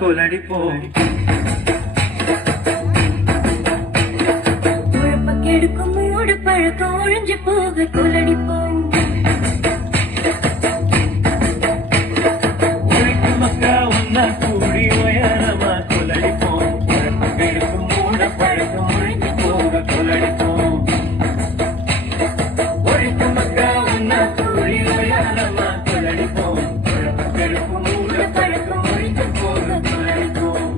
கொலடிப்போம். கெடுக்கும் மூடு பழக்கம் ஒழிஞ்சு போக கொலடிப்போம். உழைக்கும் மக்கா ஒன்னா கூடி உயரமா கொலடிப்போம். கெடுக்கும் மூடு பழக்கம் ஒழிஞ்சு போக கொலடிப்போம். உழைக்கும் மக்கா ஒன்னா கூடி உயரமா கொலடிப்போம். கெடுக்கும் மூடு பழக்கம் ஒழிஞ்சு போக கொலடிப்போம்.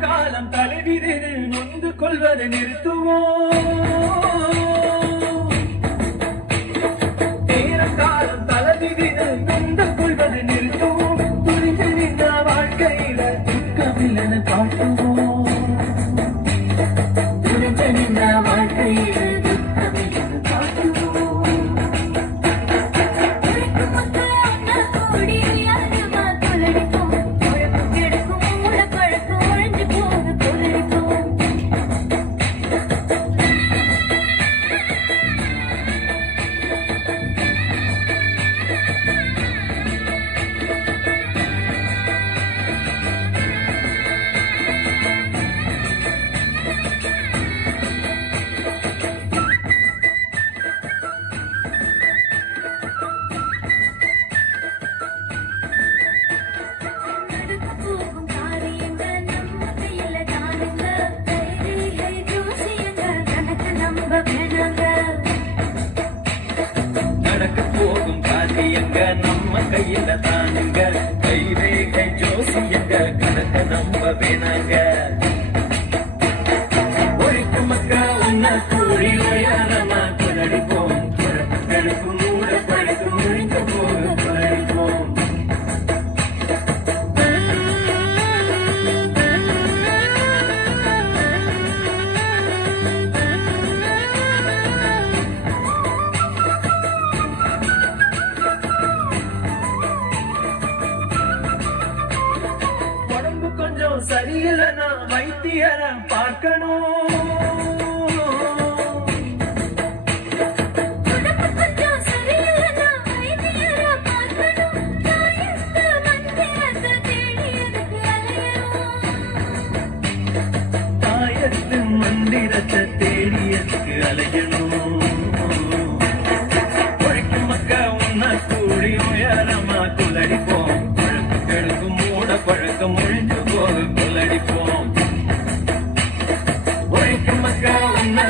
காலம் தலைவிதில் நொந்து கொள்வதை நிறுத்துவோம். நேரம் காலம் தலைவிதில் நொந்து கொள்வதை நிறுத்துவோம். துணிந்து நின்ற வாழ்க்கையில துக்கமில்லை காட்டுவோம். துணிந்து நின்ற வாழ்க்கையில துக்கமில்லை காட்டுவோம். நடக்க போகும் காரியங்க நம்ம கையில தானுங்க. கைரேகை ஜோசியங்க கணக்க நம்ப வேணாங்க. ஒழிக்கும் மக்கா ஒன்னா கூடி உயரமா கொலடிப்போம். கெடுக்கும் மூட பழக்கம் ஒழிந்து போக கொலடிப்போம். கொஞ்சம் சரியில்லைனா வைத்தியர பார்க்கணும். தாயத்து மந்திரத்தை தேடியதுக்கு அலையணும். ஒழிக்கும் மக்கா ஒன்னா கூடி உயரமா கொலடிப்போம். கெடுக்கும் மூட பழக்கம் ஒழிஞ்சு போக கொலடிப்போம். ஒழிக்கும் மக்கா ஒன்னா